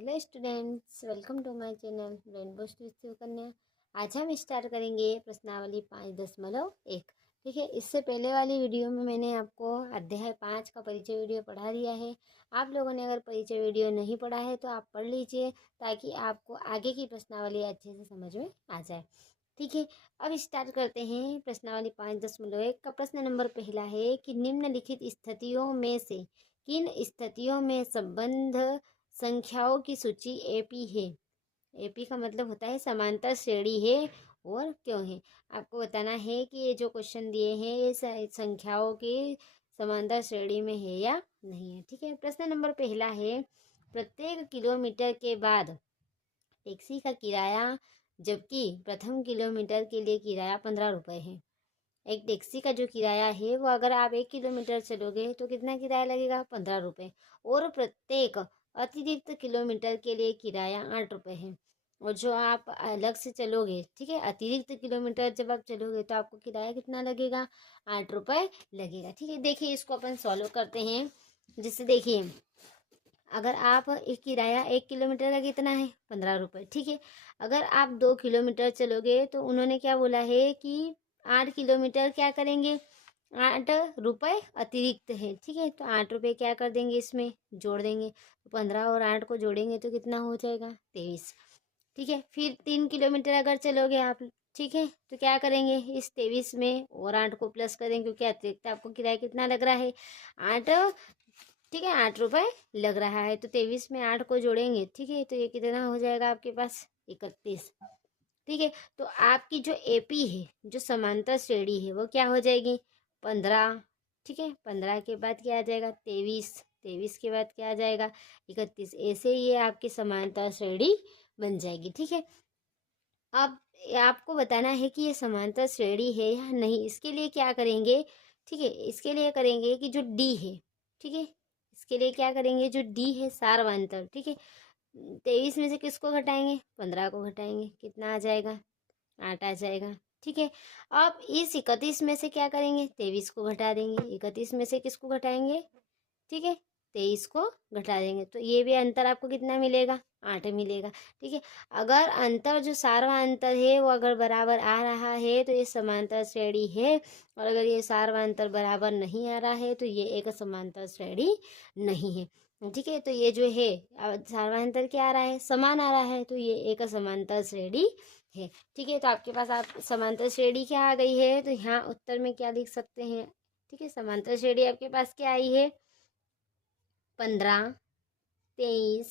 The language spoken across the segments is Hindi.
Hello students, welcome to my channel rainbow studio Kanya. आज हम स्टार्ट करेंगे प्रश्नावली 5.1। ठीक है, इससे पहले वाली वीडियो में मैंने आपको अध्याय 5 का परिचय वीडियो पढ़ा दिया है। आप लोगों ने अगर परिचय वीडियो नहीं पढ़ा है तो आप पढ़ लीजिए, ताकि आपको आगे की प्रश्नावली अच्छे से समझ में आ जाए। ठीक है, अब स्टार्ट करते हैं। प्रश्नावली 5.1 का प्रश्न नंबर पहला है कि निम्नलिखित स्थितियों में से किन स्थितियों में संबंध संख्याओं की सूची एपी है। एपी का मतलब होता है समांतर श्रेणी है और क्यों है। आपको बताना है कि ये जो क्वेश्चन दिए हैं ये संख्याओं की समांतर श्रेणी में है या नहीं है। ठीक है, प्रश्न नंबर पहला है, प्रत्येक किलोमीटर के बाद टैक्सी का किराया, जबकि प्रथम किलोमीटर के लिए किराया 15 रुपये है। एक टैक्सी का जो किराया है वो अगर आप 1 किलोमीटर चलोगे तो कितना किराया लगेगा, 15 रुपये। और प्रत्येक अतिरिक्त किलोमीटर के लिए किराया 8 रुपये है। और जो आप अलग से चलोगे, ठीक है, अतिरिक्त किलोमीटर जब आप चलोगे तो आपको किराया कितना लगेगा, 8 रुपये लगेगा। ठीक है, देखिए इसको अपन सॉल्व करते हैं। जिससे देखिए, अगर आप एक किराया 1 किलोमीटर का कितना है, 15 रुपये। ठीक है, अगर आप 2 किलोमीटर चलोगे तो उन्होंने क्या बोला है कि 8 किलोमीटर क्या करेंगे, 8 रुपये अतिरिक्त है। ठीक है, तो 8 रुपये क्या कर देंगे, इसमें जोड़ देंगे। तो 15 और 8 को जोड़ेंगे तो कितना हो जाएगा, 23। ठीक है, फिर 3 किलोमीटर अगर चलोगे आप, ठीक है, तो क्या करेंगे, इस 23 में और 8 को प्लस करेंगे, क्योंकि अतिरिक्त आपको किराया कितना लग रहा है, 8। ठीक है, 8 रुपये लग रहा है, तो 23 में 8 को जोड़ेंगे। ठीक है, तो ये कितना हो जाएगा आपके पास, 31। ठीक है, तो आपकी जो एपी है, जो समांतर श्रेणी है, वो क्या हो जाएगी, 15। ठीक है, 15 के बाद क्या आ जाएगा, 23। 23 के बाद क्या आ जाएगा, 31। ऐसे ये आपकी समांतर श्रेणी बन जाएगी। ठीक है, अब आपको बताना है कि ये समांतर श्रेणी है या नहीं। इसके लिए क्या करेंगे, ठीक है, इसके लिए करेंगे कि जो डी है, ठीक है, इसके लिए क्या करेंगे, जो डी है सार्वंतर। ठीक है, 23 में से किसको घटाएंगे, 15 को घटाएंगे, कितना आ जाएगा, 8 आ जाएगा। ठीक है, अब इस 31 में से क्या करेंगे, 23 को घटा देंगे। 31 में से किसको घटाएंगे, ठीक है, 23 को घटा देंगे, तो ये भी अंतर आपको कितना मिलेगा, 8 मिलेगा। ठीक है, अगर अंतर जो सारवा अंतर है वो अगर बराबर आ रहा है तो ये समांतर श्रेणी है, और अगर ये सारवा अंतर बराबर नहीं आ रहा है तो ये एक समांतर श्रेणी नहीं है। ठीक है, तो ये जो है सारवा अंतर क्या आ रहा है, समान आ रहा है, तो ये एक समांतर श्रेणी है। ठीक है, तो आपके पास आप समांतर श्रेणी क्या आ गई है, तो यहाँ उत्तर में क्या लिख सकते हैं। ठीक है, समांतर श्रेणी आपके पास क्या आई है, 15, 23,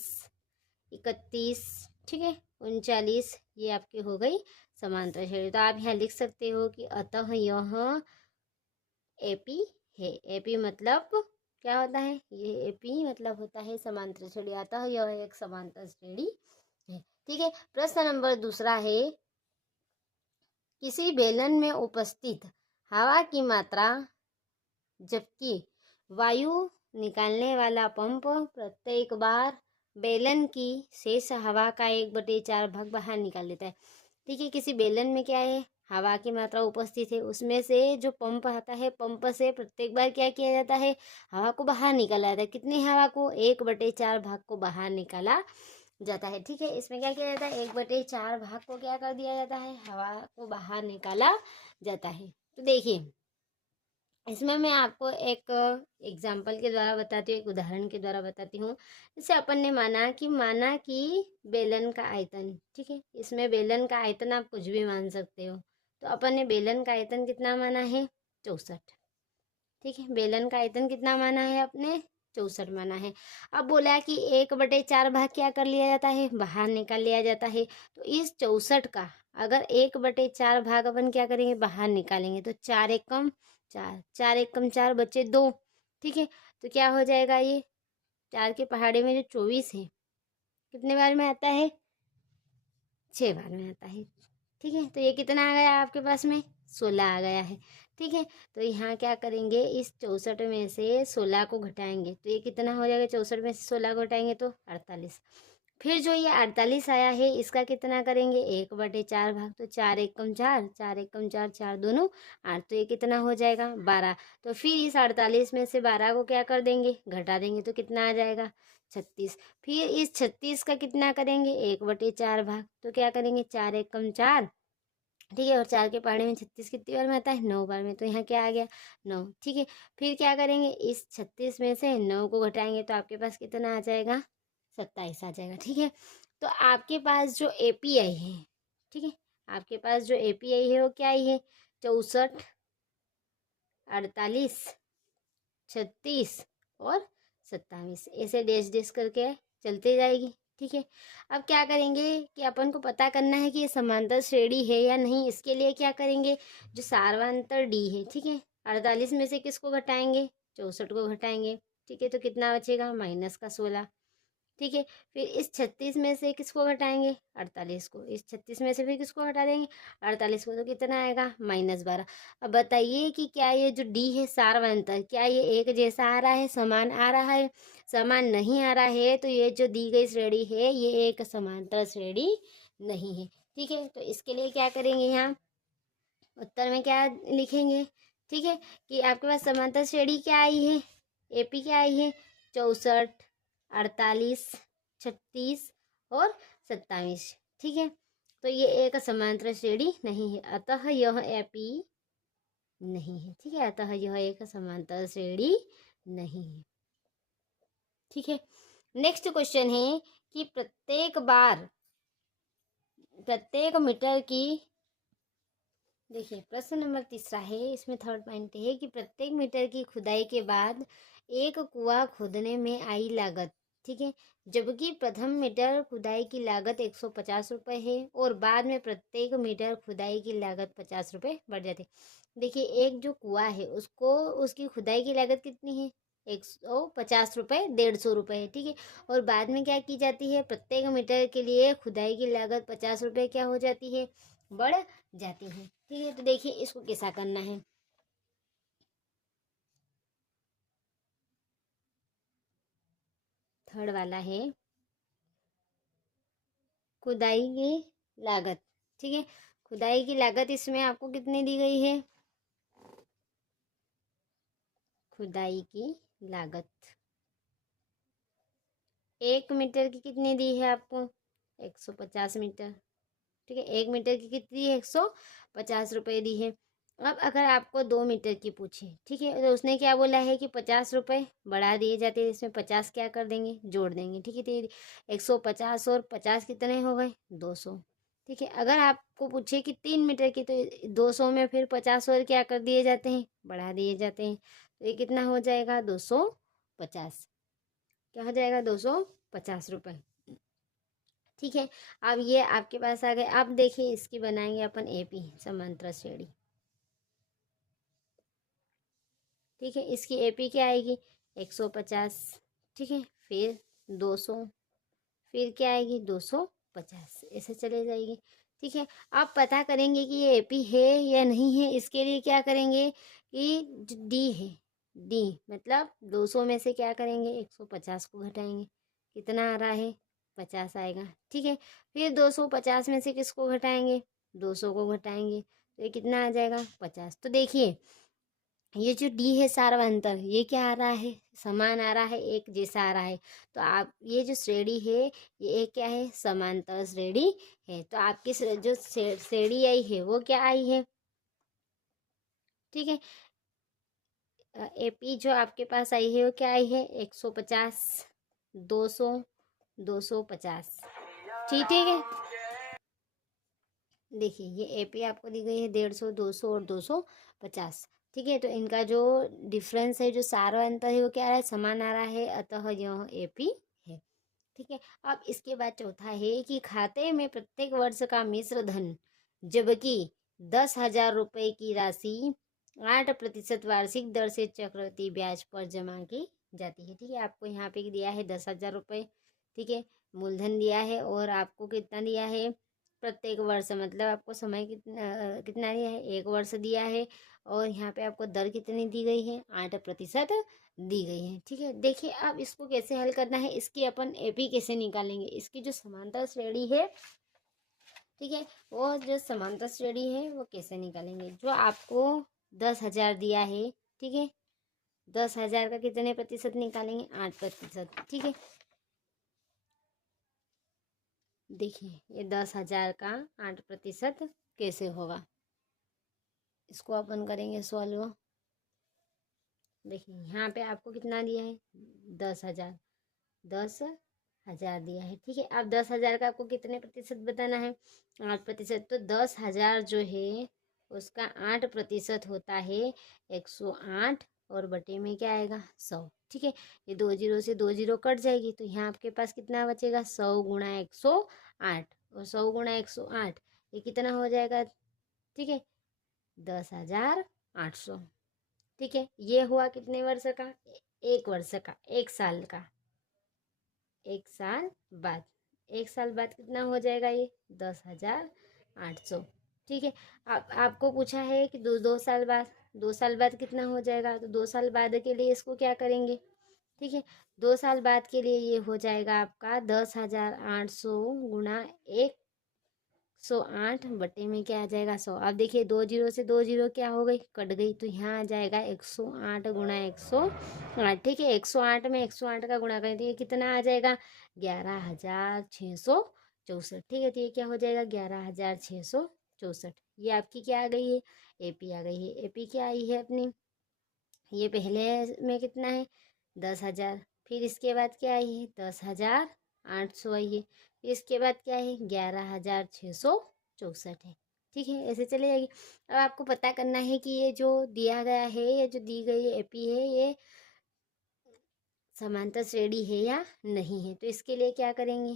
31, ठीक है, 39, ये आपकी हो गई समांतर श्रेणी। तो आप यहाँ लिख सकते हो कि अतः यह एपी है। एपी मतलब क्या होता है, ये एपी मतलब होता है समांतर श्रेणी, अतः यह एक समांतर श्रेणी है। ठीक है, प्रश्न नंबर दूसरा है, किसी बेलन में उपस्थित हवा की मात्रा, जबकि वायु निकालने वाला पंप प्रत्येक बार बेलन की शेष हवा का 1/4 भाग बाहर निकाल लेता है। ठीक है, किसी बेलन में क्या है, हवा की मात्रा उपस्थित है, उसमें से जो पंप आता है, पंप से प्रत्येक बार क्या किया जाता है, हवा को बाहर निकाला जाता है। कितनी हवा को, 1/4 भाग को बाहर निकाला जाता है। ठीक है, इसमें क्या किया जाता है, 1/4 भाग को क्या कर दिया जाता है, हवा को बाहर निकाला जाता है। तो देखिए, इसमें मैं आपको एक एग्जाम्पल के द्वारा बताती हूँ, एक उदाहरण के द्वारा बताती हूँ। जैसे अपन ने माना कि बेलन का आयतन, ठीक है, इसमें बेलन का आयतन आप कुछ भी मान सकते हो। तो अपन ने बेलन का आयतन कितना माना है, 64। ठीक है, बेलन का आयतन कितना माना है आपने, 64 माना है। अब बोला कि 1/4 भाग क्या कर लिया जाता है, बाहर निकाल लिया जाता है। तो इस 64 का अगर 1/4 भाग अपन क्या करेंगे, बाहर निकालेंगे, तो 4 एकम 4, 4 एकम 4 बचे 2। ठीक है, तो क्या हो जाएगा, ये 4 के पहाड़े में जो 24 है, कितने बार में आता है, 6 बार में आता है। ठीक है, तो ये कितना आ गया आपके पास में, 16 आ गया है। ठीक है, तो यहाँ क्या करेंगे, इस 64 में से 16 को घटाएंगे, तो ये कितना हो जाएगा, 64 में से 16 को घटाएंगे तो 48। फिर जो ये 48 आया है, इसका कितना करेंगे, 1/4 भाग, तो 4 एकम 4, 4 एकम 4, 4 दोनों 8, तो ये कितना हो जाएगा, 12। तो फिर इस 48 में से 12 को क्या कर देंगे, घटा देंगे, तो कितना आ जाएगा, 36। फिर इस 36 का कितना करेंगे, 1/4 भाग, तो क्या करेंगे, 4 एकम 4, ठीक है। और 4 के पहाड़े में 36 कितनी बार में आता है, 9 बार में, तो यहाँ क्या आ गया, 9, ठीक है। फिर क्या करेंगे, इस 36 में से 9 को घटाएंगे तो आपके पास कितना आ जाएगा, 27 आ जाएगा, ठीक है। तो आपके पास जो API है, ठीक है, आपके पास जो API है वो क्या आई है, 64, 48, 36 और 27, ऐसे डैश डैश करके चलते जाएगी, ठीक है। अब क्या करेंगे कि अपन को पता करना है कि ये समांतर श्रेणी है या नहीं। इसके लिए क्या करेंगे, जो सार्वंतर D है, ठीक है, 48 में से किसको घटाएंगे, 64 को घटाएंगे, ठीक है। तो कितना बचेगा, -16, ठीक है। फिर इस 36 में से किसको घटाएंगे, 48 को, इस 36 में से फिर किसको हटा देंगे, 48 को, तो कितना आएगा, -12। अब बताइए कि क्या ये जो D है सार्वंतर, क्या ये एक जैसा आ रहा है, समान आ रहा है, समान नहीं आ रहा है, तो ये जो दी गई श्रेणी है ये एक समांतर श्रेणी नहीं है, ठीक है। तो इसके लिए क्या करेंगे, यहाँ उत्तर में क्या लिखेंगे, ठीक है, कि आपके पास समांतर श्रेणी क्या आई है, AP क्या आई है, 64, 48, 36 और 27, ठीक है। तो ये एक समांतर श्रेणी नहीं है, अतः यह AP नहीं है, ठीक है, अतः यह एक समांतर श्रेणी नहीं है, ठीक है। नेक्स्ट क्वेश्चन है कि प्रत्येक मीटर की, देखिए प्रश्न नंबर 3 है, इसमें थर्ड पॉइंट है कि प्रत्येक मीटर की खुदाई के बाद एक कुआं खोदने में आई लागत, ठीक है, जबकि प्रथम मीटर खुदाई की लागत 150 रुपये है और बाद में प्रत्येक मीटर खुदाई की लागत 50 रुपये बढ़ जाती है। देखिए एक जो कुआं है उसको, उसकी खुदाई की लागत कितनी है, 150 रुपये, 150 रुपये है, ठीक है। और बाद में क्या की जाती है, प्रत्येक मीटर के लिए खुदाई की लागत 50 रुपये क्या हो जाती है, बढ़ जाती है, ठीक है। तो देखिए इसको कैसा करना है, थर्ड वाला है खुदाई की लागत, ठीक है। खुदाई की लागत इसमें आपको कितनी दी गई है, खुदाई की लागत 1 मीटर की कितनी दी है आपको, 150 मीटर, ठीक है। 1 मीटर की कितनी है, 150 रुपये दी है। अब अगर आपको 2 मीटर की पूछे, ठीक है, तो उसने क्या बोला है कि 50 रुपये बढ़ा दिए जाते हैं, इसमें 50 क्या कर देंगे, जोड़ देंगे, ठीक है। तो 150 और 50 कितने हो गए, 200, ठीक है। अगर आपको पूछे कि 3 मीटर की, तो 200 में फिर 50 और क्या कर दिए जाते हैं, बढ़ा दिए जाते हैं, तो ये कितना हो जाएगा, 250, क्या हो जाएगा, 250 रुपये, ठीक है। अब ये आपके पास आ गए। अब देखिए इसकी बनाएंगे अपन AP समांतर श्रेणी, ठीक है। इसकी AP क्या आएगी, 150, ठीक है, फिर 200, फिर क्या आएगी, 250, ऐसे चले जाएगी, ठीक है। आप पता करेंगे कि ये AP है या नहीं है। इसके लिए क्या करेंगे कि D है, D मतलब 200 में से क्या करेंगे, 150 को घटाएंगे, कितना आ रहा है, 50 आएगा, ठीक है। फिर 250 में से किसको घटाएंगे, 200 को घटाएंगे, तो ये कितना आ जाएगा, 50। तो देखिए ये जो D है सार्वंतर, ये क्या आ रहा है, समान आ रहा है, एक जैसा आ रहा है। तो आप ये जो श्रेणी है ये एक क्या है, समांतर श्रेणी है। तो आपकी जो श्रेणी आई है वो क्या आई है, ठीक है। AP जो आपके पास आई है वो क्या आई है, 150, 200, 250, ठीक है। देखिए ये AP आपको दी गई है 150, 200 और 250, ठीक है। तो इनका जो डिफरेंस है, जो सारा अंतर है वो क्या आ रहा है, समान आ रहा है, अतः यह AP है, ठीक है। अब इसके बाद चौथा है कि खाते में प्रत्येक वर्ष का मिश्र धन, जबकि 10,000 रुपये की राशि 8% वार्षिक दर से चक्रवृद्धि ब्याज पर जमा की जाती है, ठीक है। आपको यहाँ पे दिया है 10,000 रुपये, ठीक है, मूलधन दिया है, और आपको कितना दिया है, प्रत्येक वर्ष मतलब आपको समय कितना दिया है, 1 वर्ष दिया है, और यहाँ पे आपको दर कितनी दी गई है, 8% दी गई है, ठीक है। देखिए अब इसको कैसे हल करना है, इसकी अपन AP कैसे निकालेंगे, इसकी जो समांतर श्रेणी है, ठीक है, वो जो समांतर श्रेणी है वो कैसे निकालेंगे, जो आपको 10,000 दिया है, ठीक है, 10,000 का कितने प्रतिशत निकालेंगे, 8%, ठीक है। देखिए ये 10,000 का 8% कैसे होगा, इसको अपन करेंगे सॉल्व। देखिए यहाँ पे आपको कितना दिया है, 10,000, 10,000 दिया है, ठीक है। अब 10,000 का आपको कितने प्रतिशत बताना है, 8%। तो 10,000 जो है उसका 8% होता है 108, और बटे में क्या आएगा, 100, ठीक है। ये 2 जीरो से 2 जीरो कट जाएगी, तो यहाँ आपके पास कितना बचेगा, 100 गुणा 108, और 100 गुणा 108 ये कितना हो जाएगा, ठीक है, 10,800, ठीक है। ये हुआ कितने वर्ष का, 1 वर्ष का, 1 साल का, 1 साल बाद, 1 साल बाद कितना हो जाएगा ये, 10,800, ठीक है। आपको पूछा है कि 2 साल बाद, 2 साल बाद कितना हो जाएगा, तो 2 साल बाद के लिए इसको क्या करेंगे, ठीक है। 2 साल बाद के लिए ये हो जाएगा आपका 10,800 गुणा 108 बटे में क्या आ जाएगा, 100। अब देखिए 2 जीरो से 2 जीरो क्या हो गई, कट गई, तो यहाँ आ जाएगा 108 गुणा 108, ठीक है। 108 में 108 का गुणा करें तो ये कितना आ जाएगा, 11,664, ठीक है। तो ये क्या हो जाएगा, 11,664। ये आपकी क्या आ गई है, एपी आ गई है। एपी क्या आई है अपनी, ये पहले में कितना है, 10,000, फिर इसके बाद क्या आई है, 10,800 आई है, इसके बाद क्या है, 11,664 है, ठीक है। ऐसे चले जाएगी। अब आपको पता करना है कि ये जो दिया गया है, ये जो दी गई एपी है, ये समांतर श्रेणी है या नहीं है। तो इसके लिए क्या करेंगे,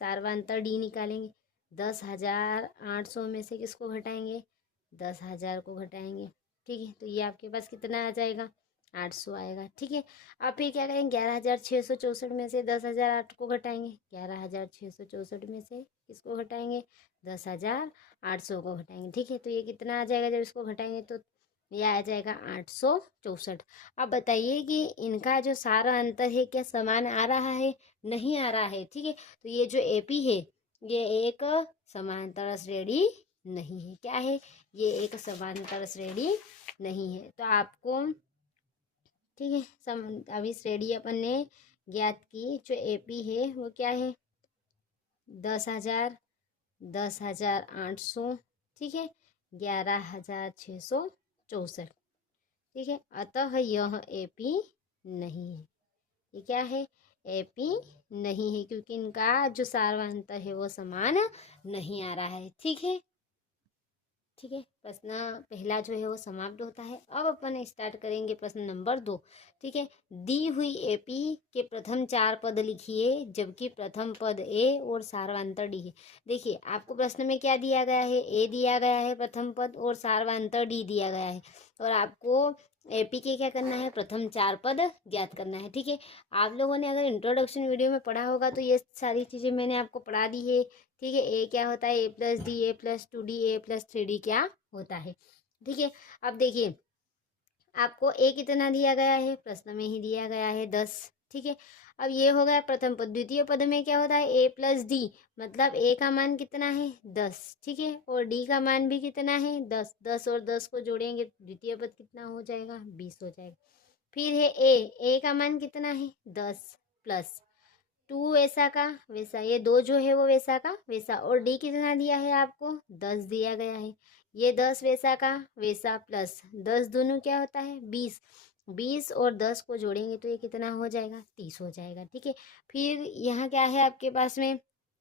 सार्वंतर डी निकालेंगे। 10,800 में से किसको घटाएंगे, 10,000 को घटाएंगे, ठीक है। तो ये आपके पास कितना आ जाएगा, 800 आएगा, ठीक है। अब फिर क्या करेंगे, 11,664 में से 10,008 को घटाएंगे, 11,664 में से किसको घटाएंगे, 10,800 को घटाएंगे, ठीक है। तो ये कितना आ जाएगा, जब इसको घटाएंगे तो ये आ जाएगा 864। अब बताइए कि इनका जो सारा अंतर है क्या समान आ रहा है, नहीं आ रहा है, ठीक है। तो ये जो एपी है ये एक समांतर श्रेणी नहीं है, क्या है, ये एक समांतर श्रेणी नहीं है। तो आपको, ठीक है, अभी श्रेणी अपन ने ज्ञात की, जो एपी है वो क्या है, 10,000, 10,800, ठीक है, 11,664, ठीक है। अतः यह एपी नहीं है, ये क्या है, एपी नहीं है, क्योंकि इनका जो सार्वंतर है वो समान नहीं आ रहा है, ठीक है, ठीक है। प्रश्न पहला जो है वो समाप्त होता है। अब अपन स्टार्ट करेंगे प्रश्न नंबर 2, ठीक है। दी हुई एपी के प्रथम 4 पद लिखिए, जबकि प्रथम पद ए और सार्वंतर डी है। देखिए आपको प्रश्न में क्या दिया गया है, ए दिया गया है प्रथम पद, और सार्वंतर डी दिया गया है, और आपको एपी के क्या करना है, प्रथम 4 पद ज्ञात करना है, ठीक है। आप लोगों ने अगर इंट्रोडक्शन वीडियो में पढ़ा होगा तो ये सारी चीज़ें मैंने आपको पढ़ा दी है, ठीक है। ए क्या होता है, ए प्लस डी, ए प्लस 2D, ए प्लस 3D क्या होता है, ठीक है। अब देखिए आपको ए कितना दिया गया है, प्रश्न में ही दिया गया है 10, ठीक है। अब ये हो गया प्रथम पद। द्वितीय पद में क्या होता है, ए प्लस डी, मतलब ए का मान कितना है, 10, ठीक है, और डी का मान भी कितना है, 10, 10 और 10 को जोड़ेंगे द्वितीय पद कितना हो जाएगा, 20 हो जाएगा। फिर है ए का मान कितना है, 10 प्लस 2 वैसा का वैसा, ये 2 जो है वो वैसा का वैसा, और डी कितना दिया है आपको, 10 दिया गया है। ये 10 वैसा का वैसा प्लस 10 दोनों क्या होता है, 20, 20 और 10 को जोड़ेंगे तो ये कितना हो जाएगा, 30 हो जाएगा, ठीक है। फिर यहाँ क्या है आपके पास में,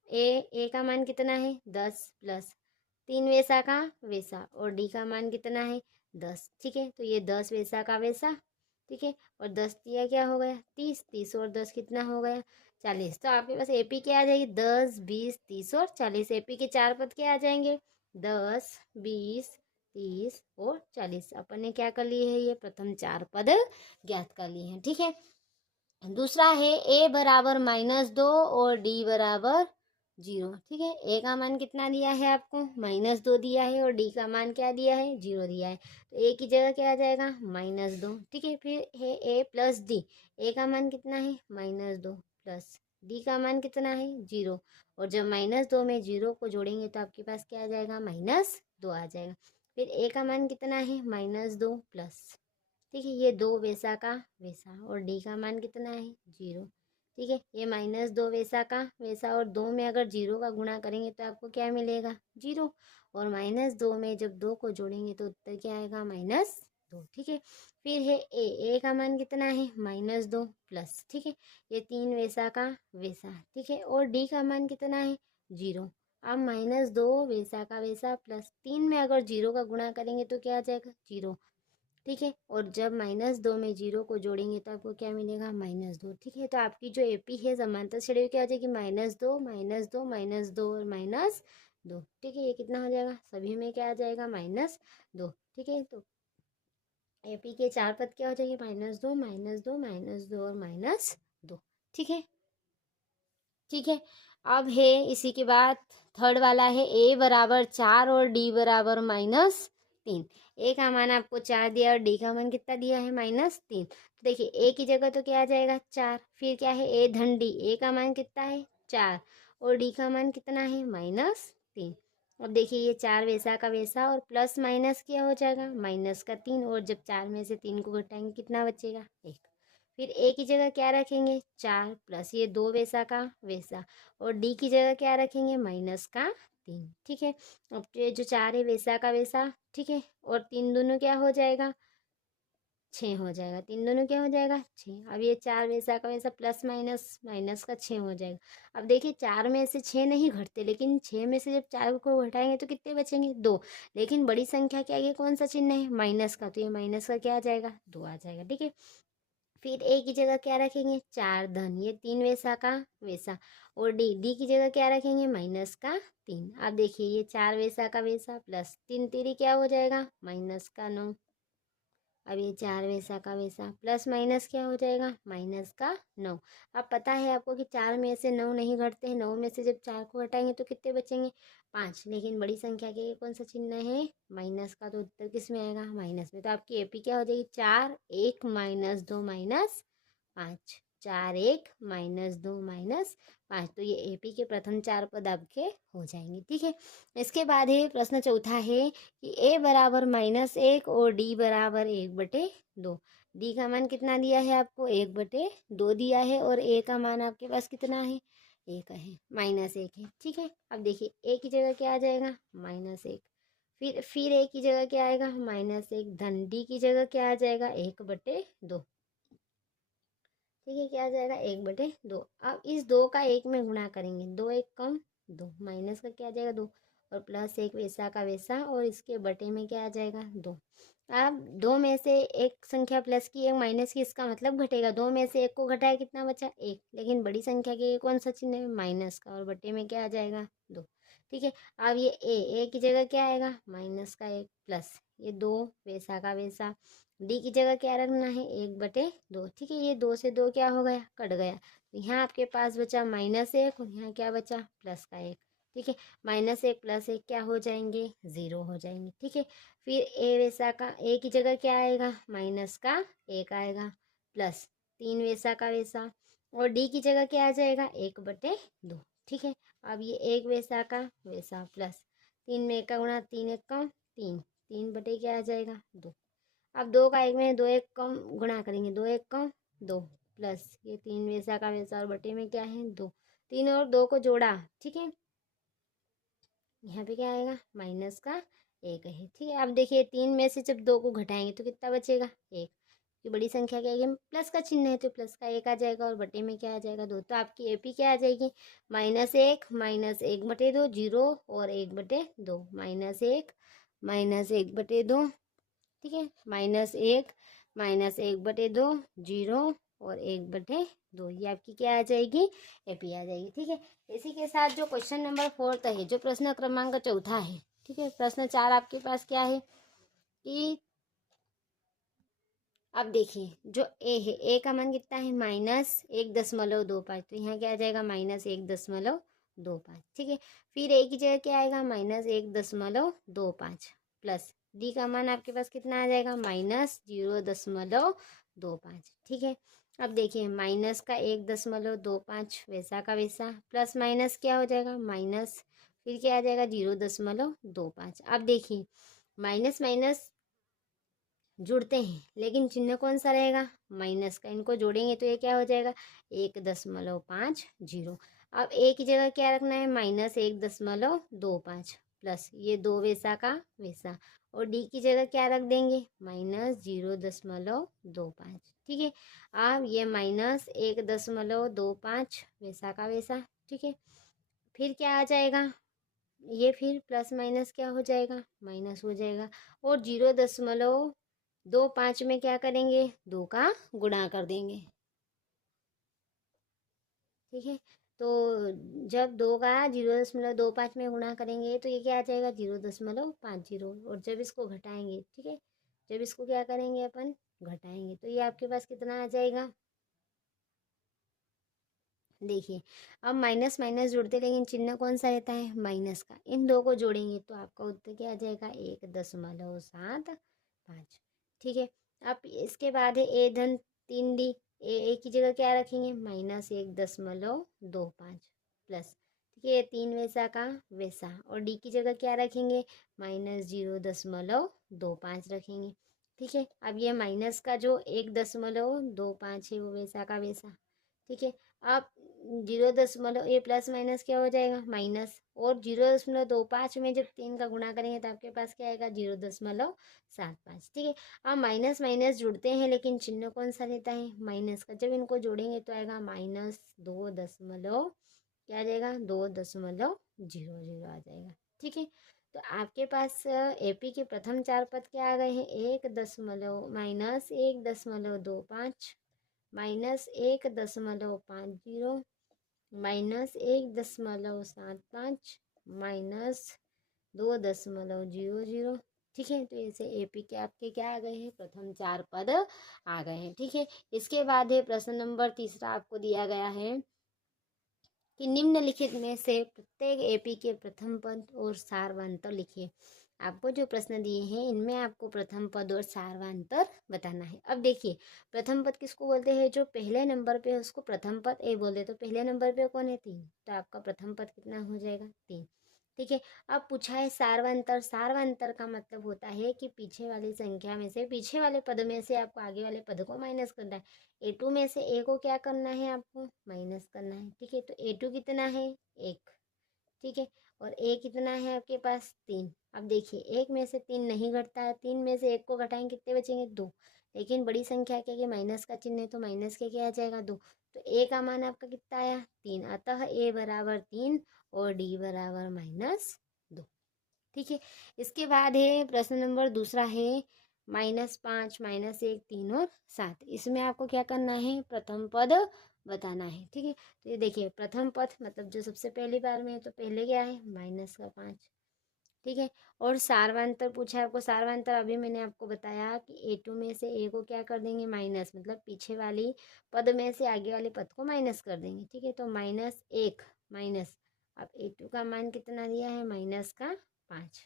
ए का मान कितना है, 10 प्लस 3 वैसा का वैसा, और डी का मान कितना है, 10, ठीक है। तो ये 10 वैसा का वैसा, ठीक है, और 10 दिया क्या हो गया, 30, 30 और 10 कितना हो गया, 40। तो आपके पास एपी क्या आ जाएगी, 10, 20, 30 और 40। एपी के 4 पद क्या आ जाएंगे, 10, 20, 30 और 40। अपन ने क्या कर लिए है, ये प्रथम 4 पद ज्ञात कर लिए हैं, ठीक है। दूसरा है ए बराबर -2 और डी बराबर 0, ठीक है। ए का मान कितना दिया है आपको, -2 दिया है, और डी का मान क्या दिया है, 0 दिया है। तो ए की जगह क्या आ जाएगा, -2, ठीक है। फिर है ए प्लस डी, ए का मान कितना है, -2 प्लस डी का मान कितना है, 0, और जब -2 में 0 को जोड़ेंगे तो आपके पास क्या आ जाएगा, -2 आ जाएगा। फिर ए का मान कितना है, -2 प्लस, ठीक है, ये 2 वैसा का वैसा, और डी का मान कितना है, 0, ठीक है। ये -2 वैसा का वैसा, और 2 में अगर 0 का गुणा करेंगे तो आपको क्या मिलेगा, 0। और -2 में जब 2 को जोड़ेंगे तो उत्तर क्या आएगा, -2। ठीक है। फिर है ए का मान कितना है, -2 प्लस, ठीक है, ये 3 वैसा का वैसा, ठीक है। और डी का मान कितना है, 0। अब -2 वैसा का वैसा प्लस 3 में अगर 0 का गुणा करेंगे तो क्या आ जाएगा, 0। ठीक है। और जब -2 में 0 को जोड़ेंगे तो आपको क्या मिलेगा, -2। ठीक है। तो आपकी जो एपी है समांतर छड़ी हुई क्या हो जाएगी, -2 -2 -2 और -2। ठीक है। ये कितना हो जाएगा, सभी में क्या आ जाएगा, -2। ठीक है। तो एपी के 4 पद क्या हो जाएंगे, -2 -2 -2 और -2। ठीक है। ठीक है। अब है इसी के बाद थर्ड वाला है ए बराबर 4 और डी बराबर -3। ए का मान आपको 4 दिया और डी का मान कितना दिया है, -3। तो देखिए ए की जगह तो क्या आ जाएगा, 4। फिर क्या है, ए धन डी, ए का मान कितना है, 4, और डी का मान कितना है, -3। अब देखिए ये 4 वैसा का वैसा और प्लस माइनस क्या हो जाएगा, -3, और जब 4 में से 3 को घटाएंगे कितना बचेगा, 1। फिर ए की जगह क्या रखेंगे, 4 प्लस ये 2 वैसा का वैसा, और डी की जगह क्या रखेंगे, -3। ठीक है। अब ये जो 4 है वैसा का वैसा, ठीक है, और 3 दोनों क्या हो जाएगा, 6 हो जाएगा। 3 दोनों क्या हो जाएगा, 6। अब ये 4 वैसा का वैसा प्लस माइनस माइनस का 6 हो जाएगा। अब देखिए 4 में से 6 नहीं घटते, लेकिन 6 में से जब 4 को घटाएंगे तो कितने बचेंगे, 2। लेकिन बड़ी संख्या क्या है, कौन सा चिन्ह है, माइनस का, तो ये माइनस का क्या आ जाएगा, 2 आ जाएगा। ठीक है। फिर ए की जगह क्या रखेंगे, 4 धन, ये 3 वैसा का वैसा, और डी की जगह क्या रखेंगे, -3। अब देखिए ये 4 वैसा का वैसा प्लस 3 तेरी क्या हो जाएगा, -9। अब ये 4 वैसा का वैसा प्लस माइनस क्या हो जाएगा, -9। अब पता है आपको कि 4 में से 9 नहीं घटते हैं, 9 में से जब 4 को घटाएंगे तो कितने बचेंगे, 5। लेकिन बड़ी संख्या के कौन सा चिन्ह है, माइनस का, तो उत्तर किस में आएगा, माइनस में। तो आपकी एपी क्या हो जाएगी, 4 1 -2 -5, 4 1 -2 -5। तो ये एपी के प्रथम 4 पद आपके हो जाएंगे। ठीक है। इसके बाद है प्रश्न चौथा है कि ए बराबर -1 और डी बराबर 1/2। डी का मान कितना दिया है आपको, 1/2 दिया है, और ए का मान आपके पास कितना है, 1 है, -1 है। ठीक है। अब देखिए ए की जगह क्या आ जाएगा, -1। फिर ए की जगह क्या आएगा, -1 धन, डी की जगह क्या आ जाएगा, 1/2। ठीक है। क्या आ जाएगा, 1/2। अब इस 2 का 1 में गुणा करेंगे, 2 1 कम 2, माइनस का क्या आ जाएगा, 2, और प्लस 1 वैसा का वैसा, और इसके बटे में क्या आ जाएगा, 2। अब 2 में से एक संख्या प्लस की, एक माइनस की, इसका मतलब घटेगा। 2 में से 1 को घटाया कितना बचा, 1। लेकिन बड़ी संख्या के कौन सा चिन्ह है, माइनस का, और बटे में क्या आ जाएगा, 2। ठीक है। अब ये ए की जगह क्या आएगा, -1 प्लस ये 2 वैसा का वैसा, डी की जगह क्या रखना है, 1/2। ठीक है। ये 2 से 2 क्या हो गया, कट गया, तो यहाँ आपके पास बचा -1, और यहाँ क्या बचा, प्लस का 1। ठीक है। -1 प्लस 1 क्या हो जाएंगे, 0 हो जाएंगे। ठीक है। फिर ए वैसा का, ए की जगह क्या आएगा, -1 आएगा, प्लस 3 वैसा का वैसा, और डी की जगह क्या आ जाएगा, 1/2। ठीक है। अब ये 1 वैसा का वैसा प्लस 3 में 1 का गुणा, 3 1 कम 3, 3 बटे क्या आ जाएगा, 2। अब 2 का 1 में 2 1 कम गुणा करेंगे, 2 1 कम 2, प्लस ये 3 वैसा का वैसा, और बटे में क्या है, 2। 3 और 2 को जोड़ा, ठीक है, यहाँ पे क्या आएगा, -1 है। ठीक है। अब देखिए 3 में से जब 2 को घटाएंगे तो कितना बचेगा, 1। की बड़ी संख्या क्या है, प्लस का चिन्ह है तो प्लस का 1 आ जाएगा, और बटे में क्या आ जाएगा, 2। तो आपकी एपी क्या आ जाएगी, -1 -1/2 0 और 1/2, -1 -1/2। ठीक है। -1 -1/2 0 और 1/2, ये आपकी क्या आ जाएगी, एपी आ जाएगी। ठीक है। इसी के साथ जो क्वेश्चन नंबर 4 है, जो प्रश्न क्रमांक चौथा है, ठीक है, प्रश्न 4 आपके पास क्या है कि अब देखिए जो ए है, ए का मान कितना है, -1.25, तो यहाँ क्या आ जाएगा, -1.25। ठीक है। फिर ए की जगह क्या आएगा, -1.25 प्लस डी का मान आपके पास कितना आ जाएगा, -0.25। ठीक है। अब देखिए माइनस का 1.25 वैसा का वैसा, प्लस माइनस क्या हो जाएगा, माइनस, फिर क्या आ जाएगा, 0.25। अब देखिए माइनस माइनस जुड़ते हैं, लेकिन चिन्ह कौन सा रहेगा, माइनस का। इनको जोड़ेंगे तो ये क्या हो जाएगा, 1.50। अब ए की जगह क्या रखना है, -1.25 प्लस ये 2 वैसा का वैसा, और डी की जगह क्या रख देंगे, -0.25। ठीक है। अब ये -1.25 वैसा का वैसा। ठीक है। फिर क्या आ जाएगा, ये फिर प्लस माइनस क्या हो जाएगा, माइनस हो जाएगा। और 0.25 में क्या करेंगे, 2 का गुणा कर देंगे। ठीक है। तो जब 2 का 0.25 में गुणा करेंगे तो ये क्या आ जाएगा, 0.50। और जब इसको घटाएंगे, ठीक है, जब इसको क्या करेंगे अपन, घटाएंगे, तो ये आपके पास कितना आ जाएगा। देखिए, अब माइनस माइनस जुड़ते, लेकिन चिन्ह कौन सा रहता है, माइनस का। इन दो को जोड़ेंगे तो आपका उत्तर क्या आ जाएगा, 1.75। ठीक है। अब इसके बाद है A-3D। ए की जगह क्या रखेंगे, -1.25 प्लस, ठीक है, 3 वैसा का वैसा। और डी की जगह क्या रखेंगे, -0.25 रखेंगे। ठीक है। अब ये माइनस का जो 1.25 है वो वैसा का वैसा। ठीक है। अब 0. ये प्लस माइनस क्या हो जाएगा, माइनस। और 0.25 में जब 3 का गुणा करेंगे तो आपके पास क्या आएगा, 0.75। ठीक है। अब माइनस माइनस जुड़ते हैं, लेकिन चिन्ह कौन सा रहता है, माइनस का। जब इनको जोड़ेंगे तो आएगा -2 क्या आ जाएगा, 2.00 आ जाएगा। ठीक है। तो आपके पास एपी के प्रथम 4 पद क्या आ गए हैं, -1.25, -1.50, -1.75, -2.00। ठीक है। तो ऐसे एपी के आपके क्या आ गए हैं, प्रथम 4 पद आ गए हैं। ठीक है। इसके बाद है प्रश्न नंबर 3 आपको दिया गया है कि निम्नलिखित में से प्रत्येक एपी के प्रथम पद और सारवांतर लिखिए। आपको जो प्रश्न दिए हैं इनमें आपको प्रथम पद और सारवांतर बताना है। अब देखिए, प्रथम पद किसको बोलते हैं, जो पहले नंबर पे है उसको प्रथम पद ए बोलते, तो पहले नंबर पे कौन है, 3, तो आपका प्रथम पद कितना हो जाएगा, 3। ठीक है। अब पूछा है सारवांतर। सारवांतर का मतलब होता है कि पीछे वाली संख्या में से, पीछे वाले पद में से आपको आगे वाले पद को माइनस करना है। A2 में से A को क्या करना है, आपको माइनस करना है। ठीक है। तो A2 कितना है, 1। ठीक है। और A कितना है आपके पास, 3। अब देखिए, 1 में से 3 नहीं घटता है, 3 में से 1 को घटाएंगे कितने बचेंगे, 2। लेकिन बड़ी संख्या क्या, कि माइनस का चिन्ह है, तो माइनस के क्या आ जाएगा, 2। तो A का मान आपका कितना आया, 3। अतः A बराबर 3 और D बराबर -2। ठीक है। इसके बाद है प्रश्न नंबर दूसरा है -5, -1, 3 और 7। इसमें आपको क्या करना है, प्रथम पद बताना है। ठीक है। तो ये देखिए, प्रथम पद मतलब जो सबसे पहली बार में है, तो पहले क्या है, -5। ठीक है। और सारवांतर पूछा है आपको। सारवांतर अभी मैंने आपको बताया कि A2 में से A को क्या कर देंगे, माइनस, मतलब पीछे वाली पद में से आगे वाले पद को माइनस कर देंगे। ठीक है। तो -1 माइनस, अब A2 का मान कितना दिया है, -5।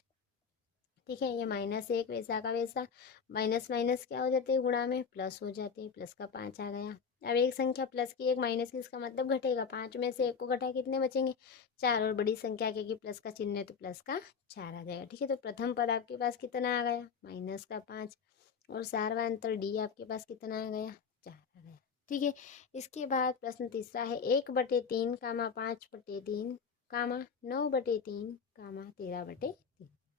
ठीक है। ये -1 वैसा का वैसा, माइनस माइनस क्या हो जाते हैं, गुणा में प्लस हो जाते हैं, प्लस का 5 आ गया। अब एक संख्या प्लस की, एक माइनस की, इसका मतलब घटेगा। 5 में से 1 को घटाए कितने बचेंगे, 4। और बड़ी संख्या क्योंकि प्लस का चिन्ह है तो प्लस का 4 आ जाएगा। ठीक है। तो प्रथम पद आपके पास कितना आ गया, -5। और सारवांतर डी आपके पास कितना आ गया, 4 आ गया। ठीक है। इसके बाद प्रश्न तीसरा है 1/3, 5/3, 9/3, 13/3।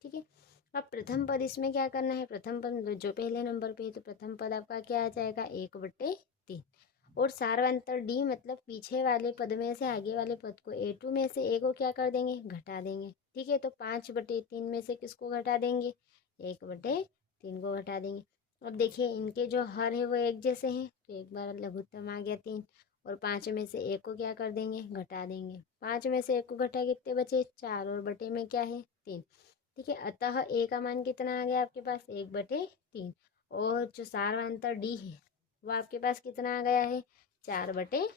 ठीक है। अब प्रथम पद इसमें क्या करना है, प्रथम पद मतलब जो पहले नंबर पे है, तो प्रथम पद आपका क्या आ जाएगा, 1/3। और सारवांतर डी मतलब पीछे वाले पद में से आगे वाले पद को, A2 में से A को क्या कर देंगे, घटा देंगे। ठीक है। तो 5/3 में से किसको घटा देंगे, 1/3 को घटा देंगे। अब देखिए, इनके जो हर है वो एक जैसे हैं, तो एक बार लघुत्तम आ गया 3। और 5 में से 1 को क्या कर देंगे, घटा देंगे। 5 में से 1 को घटाए कितने बचे, 4। और बटे में क्या है, 3। ठीक है। अतः A का मान कितना आ गया आपके पास, 1/3। और जो सारवांतर डी है वो आपके पास कितना आ गया है, 4/3।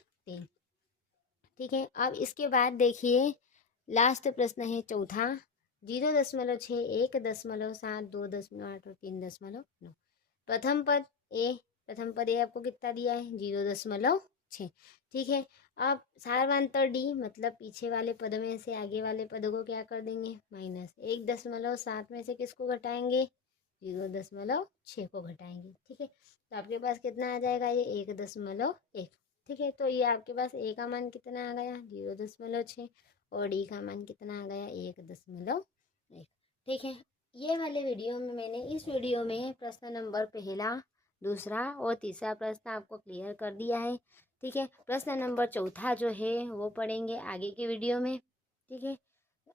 ठीक है। अब इसके बाद देखिए, लास्ट प्रश्न है चौथा, 0.6, 1.7, 2.8 और 3.9। प्रथम पद ए, प्रथम पद ए आपको कितना दिया है, 0.6। ठीक है। अब सारवांतर डी मतलब पीछे वाले पद में से आगे वाले पद को क्या कर देंगे, माइनस। 1.7 में से किसको घटाएंगे, 0.6 को घटाएंगे। ठीक है, तो आपके पास कितना आ जाएगा, ये 1.1। ठीक है, तो ये आपके पास ए का मान कितना आ गया 0.6 और डी का मान कितना आ गया 1.1। ठीक है, ये वाले वीडियो में मैंने इस वीडियो में प्रश्न नंबर पहला, दूसरा और तीसरा प्रश्न आपको क्लियर कर दिया है। ठीक है, प्रश्न नंबर चौथा जो है वो पढ़ेंगे आगे के वीडियो में। ठीक है,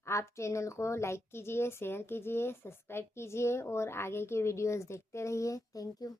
आप चैनल को लाइक कीजिए, शेयर कीजिए, सब्सक्राइब कीजिए और आगे के वीडियोस देखते रहिए। Thank you.